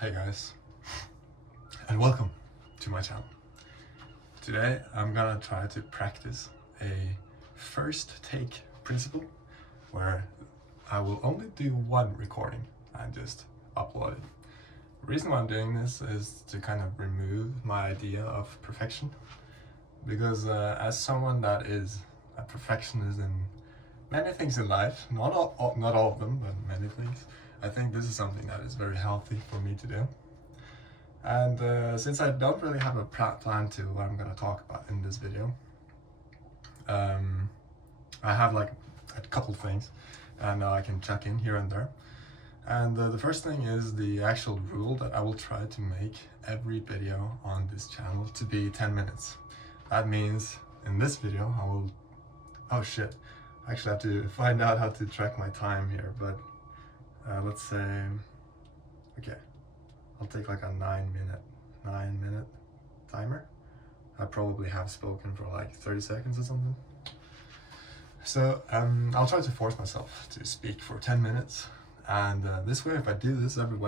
Hey guys, and welcome to my channel. Today I'm gonna try to practice a first take principle where I will only do one recording and just upload it. The reason why I'm doing this is to kind of remove my idea of perfection, because as someone that is a perfectionist in many things in life, not all of them, but many things, I think this is something that is very healthy for me to do. And since I don't really have a plan to what I'm going to talk about in this video, I have like a couple things and I can check in here and there. And the first thing is the actual rule that I will try to make every video on this channel to be 10 minutes. That means in this video I will, oh shit, I actually have to find out how to track my time here, but let's say, okay, I'll take like a 9 minute timer. I probably have spoken for like 30 seconds or something. So I'll try to force myself to speak for 10 minutes. And this way, if I do this every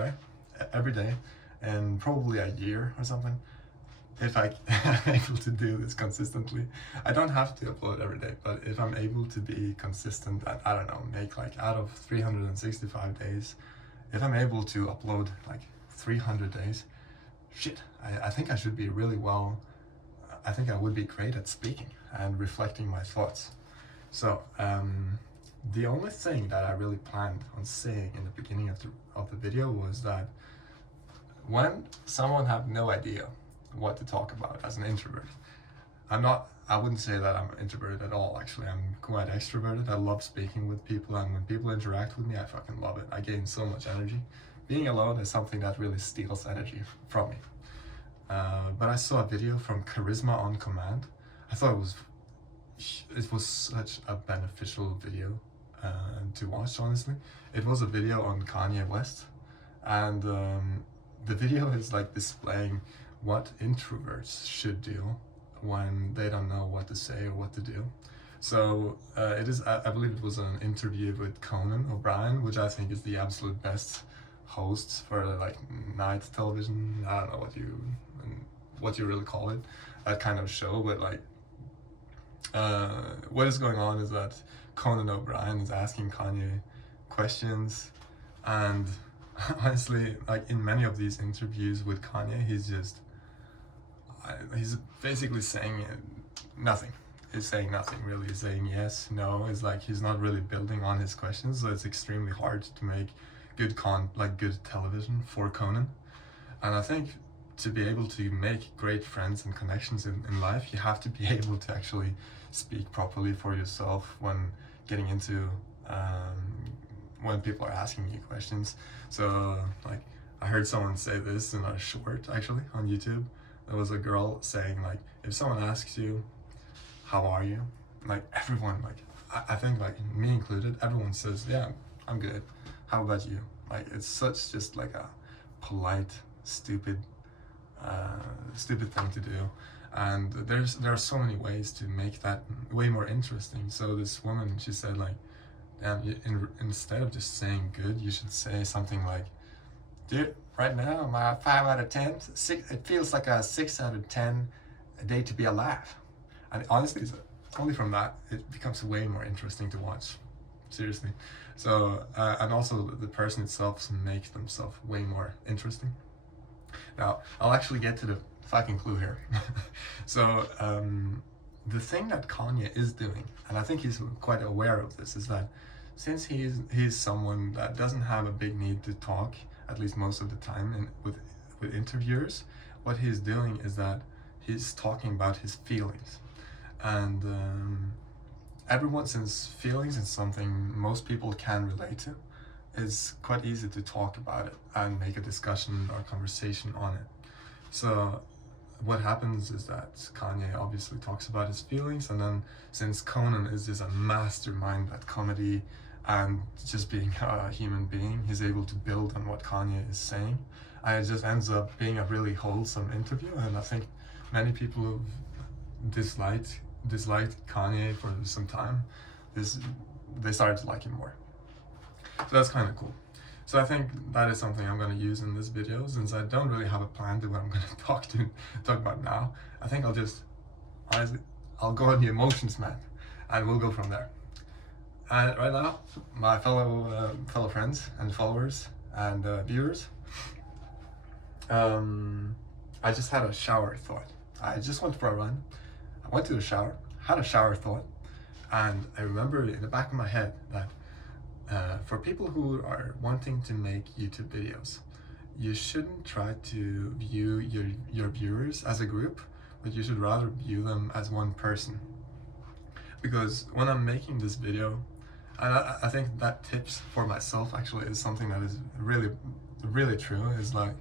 day, and probably a year or something, if I'm able to do this consistently, I don't have to upload every day, but if I'm able to be consistent and, I don't know, make like out of 365 days, if I'm able to upload like 300 days, shit, I think I should be really well, I think I would be great at speaking and reflecting my thoughts. So the only thing that I really planned on saying in the beginning of the video was that when someone have no idea what to talk about as an introvert, I wouldn't say that I'm introverted at all. Actually, I'm quite extroverted. I love speaking with people, and when people interact with me, I fucking love it. I gain so much energy. Being alone is something that really steals energy from me. But I saw a video from Charisma on Command. I thought it was such a beneficial video to watch, honestly. It was a video on Kanye West, and the video is like displaying what introverts should do when they don't know what to say or what to do. So it is, I believe it was an interview with Conan O'Brien, which I think is the absolute best host for like night television. I don't know what you really call it, that kind of show, but like what is going on is that Conan O'Brien is asking Kanye questions, and honestly, like in many of these interviews with Kanye, he's basically saying nothing. He's saying nothing really. He's saying yes, no. It's like he's not really building on his questions, so it's extremely hard to make good television for Conan. And I think to be able to make great friends and connections in life, you have to be able to actually speak properly for yourself when getting into when people are asking you questions. So like I heard someone say this in a short actually on YouTube. There was a girl saying like, if someone asks you, how are you? Like everyone, like I think like me included, everyone says, yeah, I'm good. How about you? Like it's such just like a polite, stupid thing to do. And there are so many ways to make that way more interesting. So this woman, she said like, instead of just saying good, you should say something like, dude, right now my 5 out of 10, it feels like a 6 out of 10 a day to be alive. And honestly, it's only from that it becomes way more interesting to watch. Seriously. So and also the person itself makes themselves way more interesting. Now I'll actually get to the fucking clue here. So the thing that Kanye is doing, and I think he's quite aware of this, is that since he's someone that doesn't have a big need to talk, at least most of the time, and with interviewers, what he's doing is that he's talking about his feelings. And everyone, since feelings is something most people can relate to, it's quite easy to talk about it and make a discussion or conversation on it. So what happens is that Kanye obviously talks about his feelings, and then since Conan is just a mastermind at comedy and just being a human being, he's able to build on what Kanye is saying, and it just ends up being a really wholesome interview. And I think many people who've disliked Kanye for some time, they started to like him more. So that's kind of cool. So I think that is something I'm going to use in this video, since I don't really have a plan to what I'm going to talk about now. I think honestly, I'll go on the emotions map, and we'll go from there. And right now, my fellow friends and followers and viewers, I just had a shower thought. I just went for a run. I went to the shower, had a shower thought, and I remember in the back of my head that for people who are wanting to make YouTube videos, you shouldn't try to view your viewers as a group, but you should rather view them as one person. Because when I'm making this video, and I think that tips for myself actually is something that is really true, is like,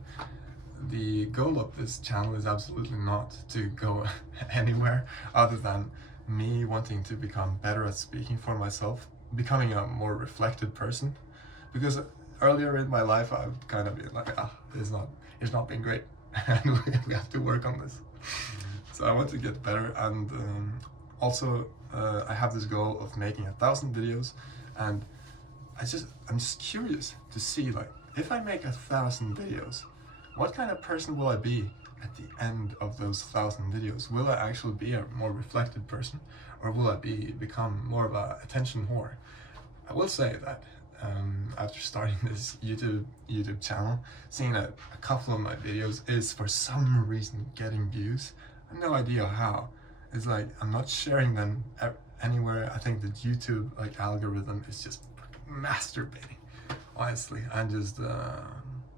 the goal of this channel is absolutely not to go anywhere other than me wanting to become better at speaking for myself, becoming a more reflected person. Because earlier in my life I've kind of been like, it's not been great and we have to work on this. So I want to get better, and also I have this goal of making 1,000 videos, and I'm just curious to see, like, if I make 1,000 videos, what kind of person will I be at the end of those 1,000 videos? Will I actually be a more reflected person, or will I become more of a attention whore? I will say that after starting this YouTube channel, seeing a couple of my videos is for some reason getting views. I have no idea how. It's like I'm not sharing them anywhere. I think the YouTube algorithm is just masturbating, honestly. And just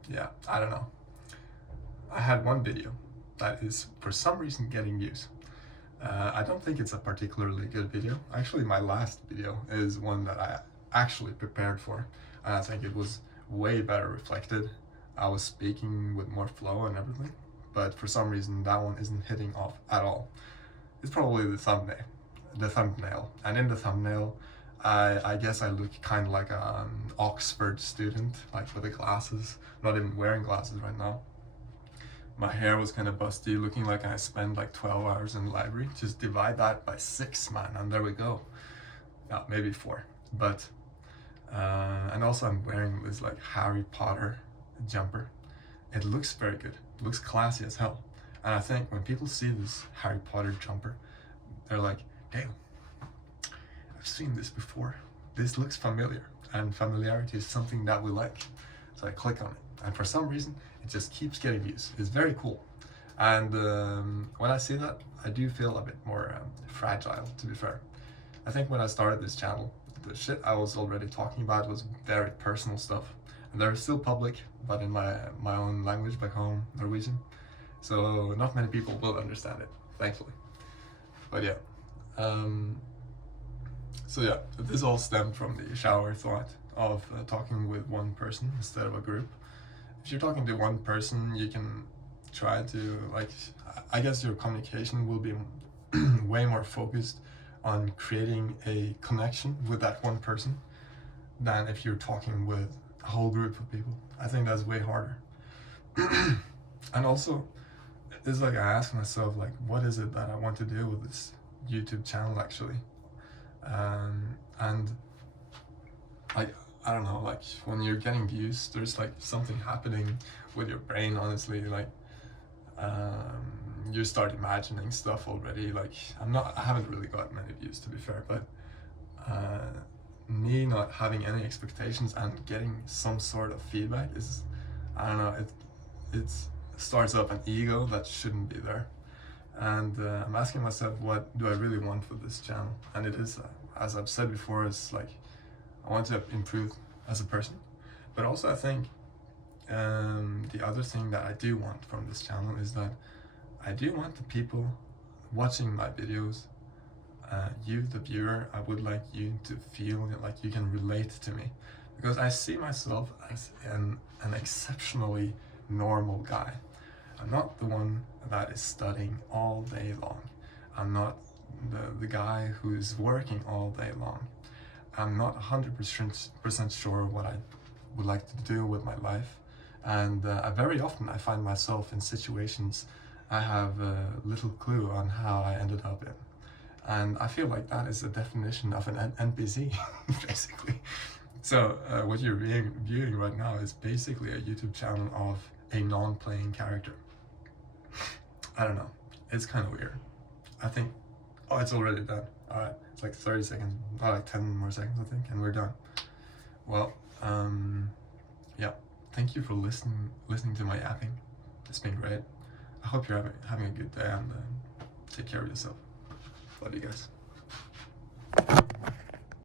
yeah, I don't know. I had one video that is for some reason getting views. I don't think it's a particularly good video. Actually, my last video is one that I actually prepared for, and I think it was way better reflected. I was speaking with more flow and everything, but for some reason that one isn't hitting off at all. It's probably the thumbnail, and in the thumbnail I guess I look kind of like an Oxford student, like with the glasses, not even wearing glasses right now. My hair was kind of busty, looking like I spent like 12 hours in the library. Just divide that by 6, man, and there we go. Maybe 4, but and also I'm wearing this like Harry Potter jumper. It looks very good, it looks classy as hell. And I think when people see this Harry Potter jumper, they're like, damn, I've seen this before. This looks familiar, and familiarity is something that we like. So I click on it, and for some reason it just keeps getting views. It's very cool. And when I see that, I do feel a bit more fragile, to be fair. I think when I started this channel, the shit I was already talking about was very personal stuff, and they're still public, but in my own language back home, Norwegian. So not many people will understand it, thankfully. But yeah, so yeah, this all stemmed from the shower thought of talking with one person instead of a group. If you're talking to one person, you can try to, like, I guess your communication will be way more focused on creating a connection with that one person than if you're talking with a whole group of people. I think that's way harder. And also, it's like I ask myself, like, what is it that I want to do with this YouTube channel actually? And I don't know, like, when you're getting views, there's like something happening with your brain, honestly. Like, you start imagining stuff already. Like, I haven't really got many views, to be fair, but me not having any expectations and getting some sort of feedback is, I don't know, it starts up an ego that shouldn't be there. And I'm asking myself, what do I really want for this channel? And it is, as I've said before, it's like, I want to improve as a person, but also I think the other thing that I do want from this channel is that I do want the people watching my videos, you the viewer, I would like you to feel like you can relate to me, because I see myself as an exceptionally normal guy. I'm not the one that is studying all day long. I'm not the guy who's working all day long. I'm not 100% sure what I would like to do with my life, and very often I find myself in situations I have little clue on how I ended up in. And I feel like that is the definition of an NPC, basically. So what you're viewing right now is basically a YouTube channel of a non-playing character. I don't know. It's kind of weird. I think. Oh, it's already done. All right, it's like 30 seconds. Oh, like 10 more seconds, I think, and we're done. Well, yeah. Thank you for listening to my yapping. It's been great. I hope you're having a good day, and take care of yourself. Love you guys.